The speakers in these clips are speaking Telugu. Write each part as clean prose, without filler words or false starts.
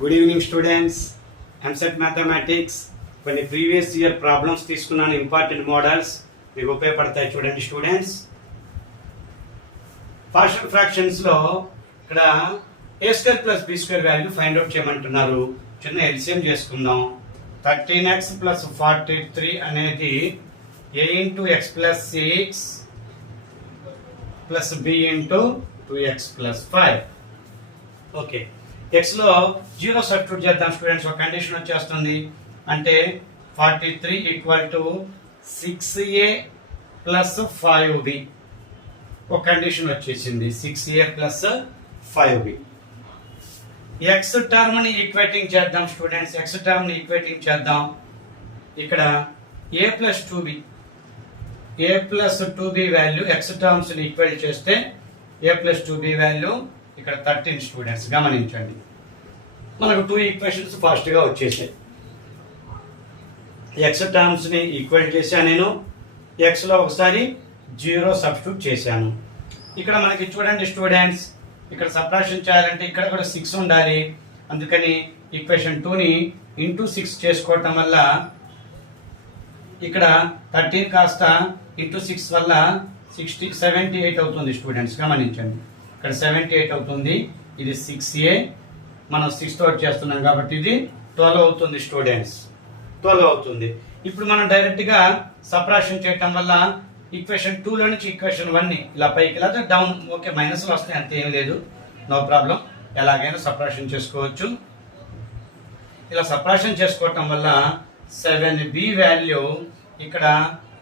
Good evening students. EAMCET mathematics కొన్ని ప్రీవియస్ ఇయర్ ప్రాబ్లమ్స్ తీసుకున్నాను. ఇంపార్టెంట్ మోడల్స్ మీకు ఉపయోగపడతాయి. చూడండి స్టూడెంట్స్, పార్షియల్ ఫ్రాక్షన్స్ లో ఇక్కడ A square plus B square value find out చేయమంటున్నారు. చిన్న ఎల్సిఎం చేసుకుందాం. 13x ప్లస్ 43 అనేది a into X plus 6 plus b into 2x plus 5. Okay, X లో 0 సబ్స్టిట్యూట్ చేద్దాం స్టూడెంట్స్. ఒక కండిషన్ వచ్చేస్తుంది, అంటే 43 equal to 6a plus 5b. ఒక కండిషన్ వచ్చేసింది, 6a plus 5b. X term ని ఈక్వేటింగ్ చేద్దాం స్టూడెంట్స్. ఎక్స్ టర్మ్ ని ఈక్వేటింగ్ చేద్దాం. ఇక్కడ a plus 2b, a plus 2b value X terms ని ఈక్వేట్ చేస్తే a ప్లస్ 2b వాల్యూ ఇక్కడ 13 స్టూడెంట్స్. గమనించండి, మనకు 2 ఈక్వేషన్స్ ఫాస్ట్ గా వచ్చేసాయి. ఎక్స్ టర్మ్స్ ని ఈక్వేట్ చేశాను నేను. ఎక్స్ లో ఒకసారి 0 సబ్స్టిట్యూట్ చేశాను. ఇక్కడ మనకి చూడండి స్టూడెంట్స్, ఇక్కడ సబ్ట్రాక్షన్ చేయాలంటే ఇక్కడ కూడా 6 ఉండాలి. అందుకని ఈక్వేషన్ 2 ని ఇంటూ 6 చేసుకోవటం వల్ల ఇక్కడ 13 కాస్త ఇంటూ 6 వల్ల 78 అవుతుంది స్టూడెంట్స్. గమనించండి, ఇక్కడ 78 అవుతుంది. ఇది 6a, మనం 6 తోటి చేస్తున్నాం కాబట్టి ఇది 12 అవుతుంది స్టూడెంట్స్. 12 అవుతుంది. ఇప్పుడు మనం డైరెక్ట్ గా సబ్ట్రాక్షన్ చేయటం వల్ల ఈక్వేషన్ 2 లో నుంచి ఈక్వేషన్ 1 ని ఇలా పైకి ఇలా డౌన్, ఓకే మైనస్ లో వస్తాయి, అంత ఏం లేదు, నో ప్రాబ్లం. ఎలాగైనా సబ్ట్రాక్షన్ చేసుకోవచ్చు. ఇలా సబ్ట్రాక్షన్ చేసుకోవటం వల్ల 7b వాల్యూ ఇక్కడ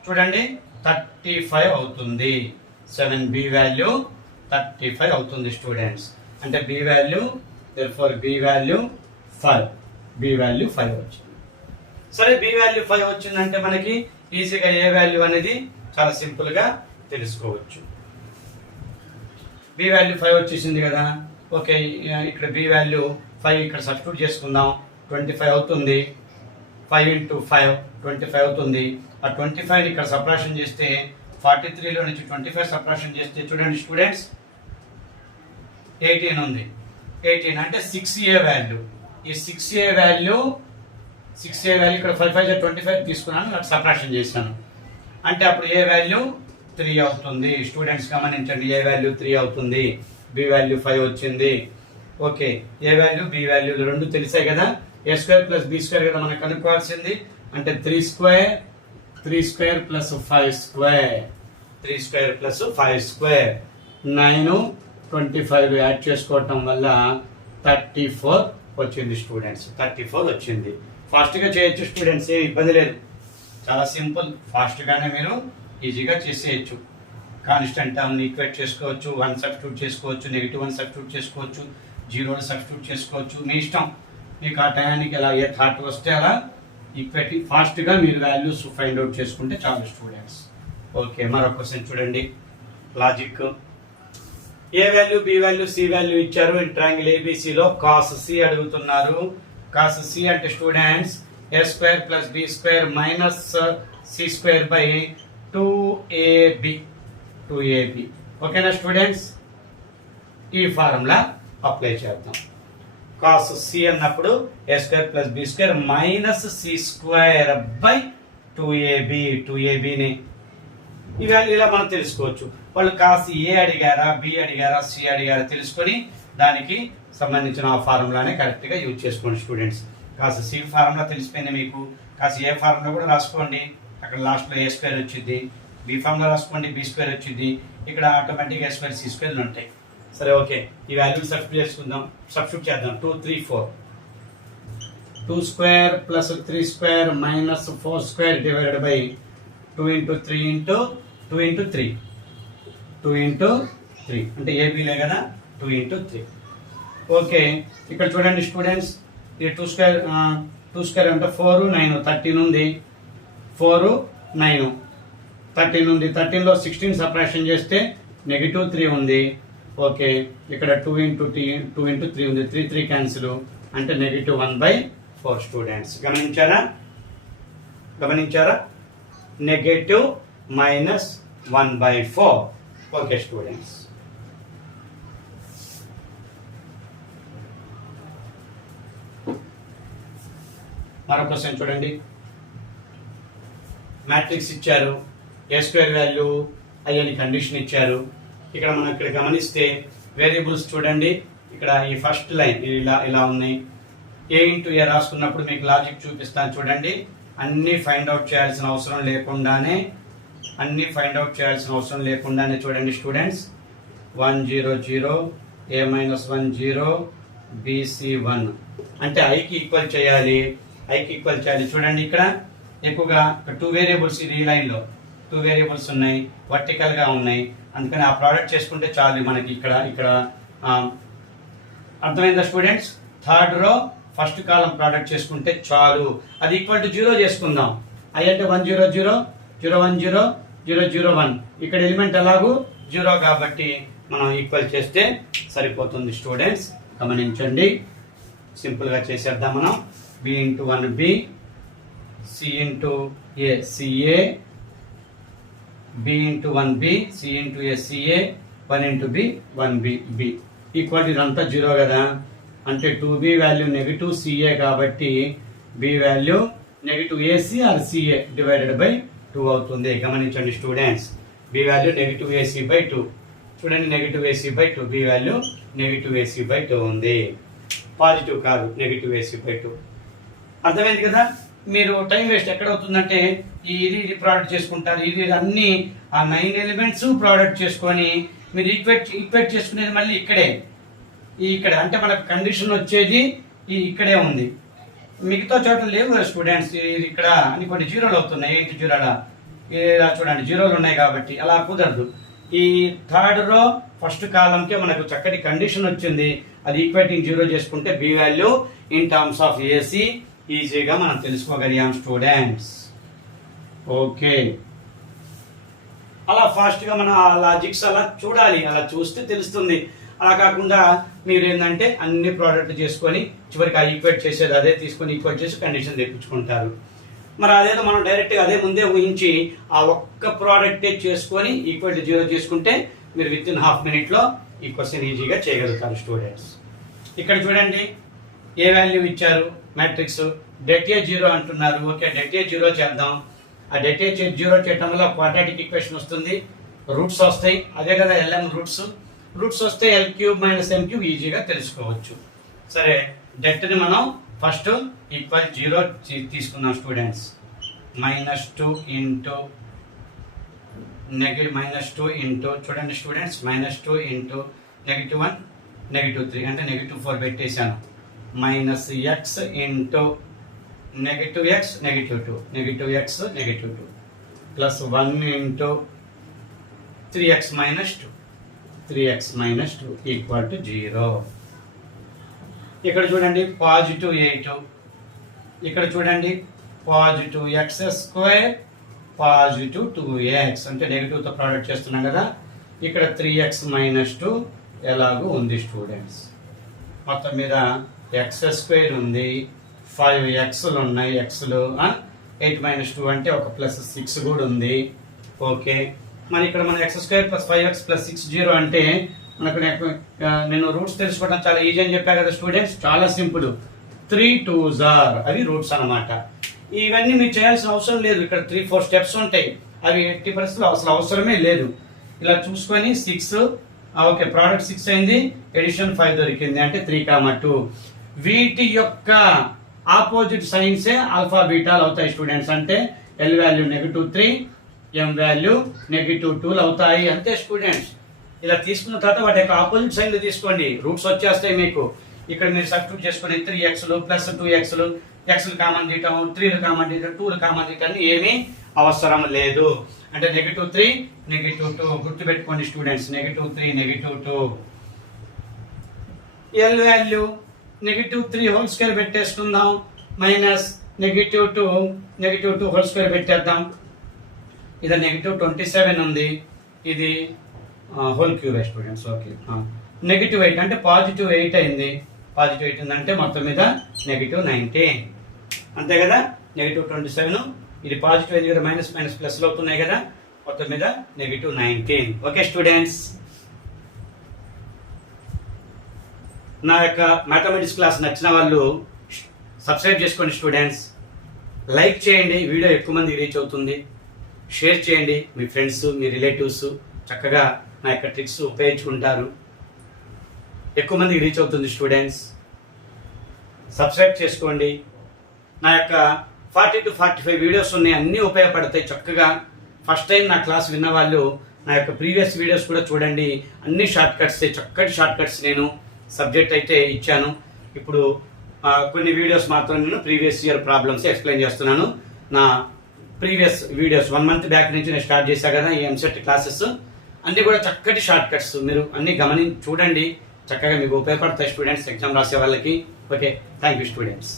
చూడండి 35 అవుతుంది. 7b వాల్యూ 35 అవుతుంది స్టూడెంట్స్. అంటే b value, therefore b value 5. b value 5 వచ్చింది. సరే, b వాల్యూ 5 వచ్చిందంటే మనకి ఈజీగా ఏ వాల్యూ అనేది చాలా సింపుల్ గా తెలుసుకోవచ్చు. b వాల్యూ 5 వచ్చేసింది కదా. ఓకే, ఇక్కడ b వాల్యూ 5 ఇక్కడ సబ్స్టిట్యూట్ చేసుకుందాం. 25 అవుతుంది. 5 ఇంటూ 5 25 అవుతుంది. ఆ 25 ఇక్కడ సబ్ట్రాక్షన్ చేస్తే 43 లో నుంచి 25 సబ్ట్రాక్షన్ చేస్తే చూడండి స్టూడెంట్స్ 18 ఉంది. 18 అంటే 6a వాల్యూ. ఈ 6a వాల్యూ ఇక్కడ 5 25 తీసుకున్నాను, నాకు సబ్ట్రాక్షన్ చేశాను. అంటే అప్పుడు ఏ వాల్యూ 3 అవుతుంది స్టూడెంట్స్. గమనించండి, ఏ వాల్యూ 3 అవుతుంది. బి వాల్యూ 5 వచ్చింది. ఓకే, ఏ వాల్యూ బి వాల్యూ రెండు తెలిసాయి కదా. ఏ స్క్వేర్ ప్లస్ బి స్క్వేర్ కదా మనకు కనుక్కోవాల్సింది. అంటే 3 square plus 5 square, 3 square plus 5 square 9 25 add చేసుకోవటం వల్ల 34 వచ్చింది స్టూడెంట్స్. 34 వచ్చింది. ఫాస్ట్ గా చేయొచ్చు స్టూడెంట్స్, ఏ ఇబ్బంది లేదు, చాలా సింపుల్. ఫాస్ట్ గానే మీరు ఈజీగా చేసేయచ్చు. కాన్స్టెంట్ టర్మ్ ని ఈక్వేట్ చేసుకోవచ్చు, 1 సబ్స్టిట్యూట్ చేసుకోవచ్చు, -1 సబ్స్టిట్యూట్ చేసుకోవచ్చు, 0 సబ్స్టిట్యూట్ చేసుకోవచ్చు. మీ ఇష్టం, మీకు ఆ టయానికి ఎలా ఏ థాట్ వస్తే అలా ఈక్వేట్ ఫాస్ట్ గా మీరు వాల్యూస్ ఫైండ్ అవుట్ చేసుకుంటే చాలు స్టూడెంట్స్. ఓకే, మరొక క్వశ్చన్ చూడండి. Logic, A value B value C value ఇచ్చారు. ట్రయాంగిల్ ఏబిసి లో కాస్ సి అడుగుతున్నారు. కాస్ సి అంటే students A square plus B square minus C square by 2ab. ఓకేనా స్టూడెంట్స్, ఈ ఫార్ములా అప్లై చేద్దాం. కాస్ సి అన్నప్పుడు A square plus B square minus C square by 2ab ని ఈ వాల్యూ ఇలా మనం తెలుసుకోవచ్చు. వాళ్ళు కాస్ ఏ అడిగారా, బి అడిగారా, సి అడిగారా తెలుసుకొని దానికి సంబంధించిన ఆ ఫార్ములానే కరెక్ట్ గా యూజ్ చేసుకోండి స్టూడెంట్స్. కాస్ సి ఫార్ములా తెలిసిపోయింది మీకు. కాస్ ఏ ఫార్ములా కూడా రాసుకోండి, అక్కడ లాస్ట్ లో ఏ స్క్వేర్ వచ్చింది. బి ఫార్ములా రాసుకోండి, బి స్క్వేర్ వచ్చింది. ఇక్కడ ఆటోమేటిక్ ఏ స్క్వేర్ సి స్క్వేర్ ఉంటాయి. సరే, ఓకే, ఈ వాల్యూ సబ్స్టిట్యూట్ చేద్దాం. 2 3 4 2 square plus 3 square minus 4 square divided by 2 into 3 into 2 into 3 2 into 3 అంటే ఏబీలే కదా, 2 ఇంటూ 3. ఓకే, ఇక్కడ చూడండి స్టూడెంట్స్, ఇది 2 స్క్వేర్ అంటే 4 9 13 ఉంది. 4 9 13 ఉంది. 13 లో 16 సబ్ట్రాక్షన్ చేస్తే -3 ఉంది. ఓకే, ఇక్కడ 2 ఇంటూ 3 ఉంది. 3 క్యాన్సిల్ అంటే -1/4 స్టూడెంట్స్. గమనించారా -1/4. ఓకే స్టూడెంట్స్, మరొక క్వశ్చన్ చూడండి. మ్యాట్రిక్స్ ఇచ్చారు, ఏ స్క్వేర్ వాల్యూ ఐ అని కండిషన్ ఇచ్చారు. ఇక్కడ మనం ఇక్కడ గమనిస్తే వేరియబుల్స్ చూడండి, ఇక్కడ ఈ ఫస్ట్ లైన్ ఇలా ఉన్నాయి. ఏ ఇంటూ ఏ రాసుకున్నప్పుడు మీకు లాజిక్ చూపిస్తాను చూడండి. అన్ని ఫైండ్ అవుట్ చేయాల్సిన అవసరం లేకుండానే చూడండి స్టూడెంట్స్. 1 0 0 a - 1 0 bc1 అంటే ఐకి ఈక్వల్ చేయాలి. చూడండి ఇక్కడ ఎక్కువగా 2 వేరియబుల్స్ ఈ లైన్లో 2 వేరియబుల్స్ ఉన్నాయి, వర్టికల్ గా ఉన్నాయి. అందుకని ఆ ప్రోడక్ట్ చేసుకుంటే చాలు మనకి. ఇక్కడ అర్థమైందా స్టూడెంట్స్? థర్డ్ రో ఫస్ట్ కాలం ప్రోడక్ట్ చేసుకుంటే చాలు. అది ఈక్వల్ టు 0 చేసుకుందాం. ఐ అంటే 1 0 0 0 1 0 0 0 1. ఇక్కడ ఎలిమెంట్ ఎలాగూ 0 కాబట్టి మనం ఈక్వల్ చేస్తే సరిపోతుంది స్టూడెంట్స్. గమనించండి, సింపుల్ గా చేసేద్దాం మనం. b into 1 b, c into a ca, b into 1 b, c into a ca, 1 into b 1 b b equal to ఇదంతా 0 కదా. అంటే 2b వాల్యూ నెగిటివ్ ca కాబట్టి b value negative ac or ca divided by 2 అవుతుంది. గమనించండి students, b value negative ac by 2. చూడండి, negative ac by 2, b value negative ac by 2 ఉంది. పాజిటివ్ కాదు, నెగిటివ్ ac బై 2. అర్థమైంది కదా? మీరు టైం వేస్ట్ ఎక్కడ అవుతుందంటే ఇది ప్రోడక్ట్ చేసుకుంటారు. ఇది అన్ని ఆ 9 ఎలిమెంట్స్ ప్రోడక్ట్ చేసుకొని మీరు ఈక్వేట్ చేసుకునేది మళ్ళీ ఇక్కడ అంటే మనకు కండిషన్ వచ్చేది ఇక్కడే ఉంది. మిగతా చోట్ల లేవు కదా స్టూడెంట్స్. ఇది ఇక్కడ అని కొన్ని 0లు అవుతున్నాయి. 8 0 ఇలా చూడండి, 0లు ఉన్నాయి కాబట్టి అలా కుదరదు. ఈ థర్డ్ రో ఫస్ట్ కాలంకే మనకు చక్కటి కండిషన్ వచ్చింది. అది ఈక్వేటింగ్ 0 చేసుకుంటే B value in terms of AC ఈజీగా మనం తెలుసుకోగలిగాం స్టూడెంట్స్. ఓకే, అలా ఫాస్ట్గా మనం ఆ లాజిక్స్ అలా చూడాలి, అలా చూస్తే తెలుస్తుంది. అలా కాకుండా మీరు ఏంటంటే అన్ని ప్రోడక్ట్ చేసుకొని చివరికి ఆ ఈక్వేట్ చేసేది అదే తీసుకొని ఈక్వేట్ చేసి కండిషన్ తెప్పించుకుంటారు. మరి అదేదో మనం డైరెక్ట్గా అదే ముందే ఊహించి ఆ ఒక్క ప్రోడక్టే చేసుకొని ఈక్వల్ టు 0 చేసుకుంటే మీరు విత్ ఇన్ హాఫ్ మినిట్లో ఈ క్వశ్చన్ ఈజీగా చేయగలుగుతారు స్టూడెంట్స్. ఇక్కడ చూడండి, ఏ వాల్యూ ఇచ్చారు మ్యాట్రిక్స్, డెట్ ఏ 0 అంటున్నారు. ఓకే, డెట్ ఏ 0 చేద్దాం. ఆ డెట్ ఏ 0 చేయడం వల్ల క్వాడ్రాటిక్ ఈక్వేషన్ వస్తుంది, రూట్స్ వస్తాయి. అదే కదా LM రూట్స్ వస్తే L³ - M³ ఈజీగా తెలుసుకోవచ్చు. సరే, డెట్ని మనం ఫస్ట్ ఈక్వల్ 0 తీసుకున్నాం స్టూడెంట్స్. -2 ఇంటూ చూడండి స్టూడెంట్స్, -2 ఇంటూ -1 -3 అంటే -4 పెట్టేశాను. -x into -x -2 plus 1 into 3x - 2 equal to 0. ఇక్కడ చూడండి పాజిటివ్ 8, ఇక్కడ చూడండి పాజిటివ్ x² పాజిటివ్ 2x అంటే నెగిటివ్తో ప్రోడక్ట్ చేస్తున్నాం కదా. ఇక్కడ 3x - 2 ఎలాగూ ఉంది స్టూడెంట్స్. మొత్తం మీద x² ఉంది, 5xలు ఉన్నాయి, xలు 8 - 2 అంటే ఒక +6 కూడా ఉంది. ఓకే, మరి ఇక్కడ మన x² + 5x + 6 0 అంటే మనకు నేను రూట్స్ తెలుసుకోవడం చాలా ఈజీ అని చెప్పా కదా స్టూడెంట్స్. చాలా సింపుల్, 3 2s అవి రూట్స్ అన్నమాట. ఇవన్నీ మీరు చేయాల్సిన అవసరం లేదు. ఇక్కడ 3-4 స్టెప్స్ ఉంటాయి, అవి 80% అసలు అవసరమే లేదు. ఇలా చూసుకొని 6 ఓకే, ప్రోడక్ట్ 6 అయింది, ఎడిషన్ 5 దొరికింది అంటే 3, 2. వీటి యొక్క ఆపోజిట్ సైన్సే ఆల్ఫా బీటాలు అవుతాయి స్టూడెంట్స్. అంటే L వాల్యూ -3, M వాల్యూ -2 అవుతాయి అంతే స్టూడెంట్స్. ఇలా తీసుకున్న తర్వాత వాటి యొక్క ఆపోజిట్ సైన్లు తీసుకోండి, రూట్స్ వచ్చేస్తాయి మీకు. ఇక్కడ మీరు సబ్స్టిట్యూట్ చేసుకుని 3xలు ప్లస్ 2xలు, xలు కామన్ తీయటం, 3లు కామన్ తీయటం, 2లు కామన్ తీయటం ఏమీ అవసరం లేదు. అంటే -3 -2 గుర్తుపెట్టుకోండి students, -3 -2. L value -3 whole square పెట్టేసుకుందాం, -2 హోల్ స్క్వేర్ పెట్టేద్దాం. ఇది -27 ఉంది, ఇది హోల్ క్యూబ్ స్టూడెంట్స్. ఓకే, -8 అంటే పాజిటివ్ 8 అయింది, పాజిటివ్ 8 అంటే మొత్తం మీద -19 అంతే కదా. -27 ఇది పాజిటివ్ అయింది కదా, మైనస్ ప్లస్లు అవుతున్నాయి కదా, మొత్తం మీద -19. ఓకే స్టూడెంట్స్, నా యొక్క మ్యాథమెటిక్స్ క్లాస్ నచ్చిన వాళ్ళు సబ్స్క్రైబ్ చేసుకోండి స్టూడెంట్స్. లైక్ చేయండి, వీడియో ఎక్కువ మందికి రీచ్ అవుతుంది. షేర్ చేయండి, మీ ఫ్రెండ్స్, మీ రిలేటివ్స్ చక్కగా నా యొక్క ట్రిక్స్ ఉపయోగించుకుంటారు, ఎక్కువ మందికి రీచ్ అవుతుంది. స్టూడెంట్స్ సబ్స్క్రైబ్ చేసుకోండి. నా యొక్క 40 to 45 వీడియోస్ ఉన్నాయి, అన్నీ ఉపయోగపడతాయి. చక్కగా ఫస్ట్ టైం నా క్లాస్ విన్న వాళ్ళు నా యొక్క ప్రీవియస్ వీడియోస్ కూడా చూడండి. అన్ని షార్ట్ కట్స్, చక్కటి షార్ట్ కట్స్ నేను సబ్జెక్ట్ అయితే ఇచ్చాను. ఇప్పుడు కొన్ని వీడియోస్ మాత్రం నేను ప్రీవియస్ ఇయర్ ప్రాబ్లమ్స్ ఎక్స్ప్లెయిన్ చేస్తున్నాను. నా ప్రీవియస్ వీడియోస్ 1 month బ్యాక్ నుంచి నేను స్టార్ట్ చేశాను కదా ఈ ఎంసెట్ క్లాసెస్, అన్నీ కూడా చక్కటి షార్ట్ కట్స్. మీరు అన్ని చూడండి, చక్కగా మీకు ఉపయోగపడతాయి స్టూడెంట్స్ ఎగ్జామ్ రాసే వాళ్ళకి. Okay, thank you students.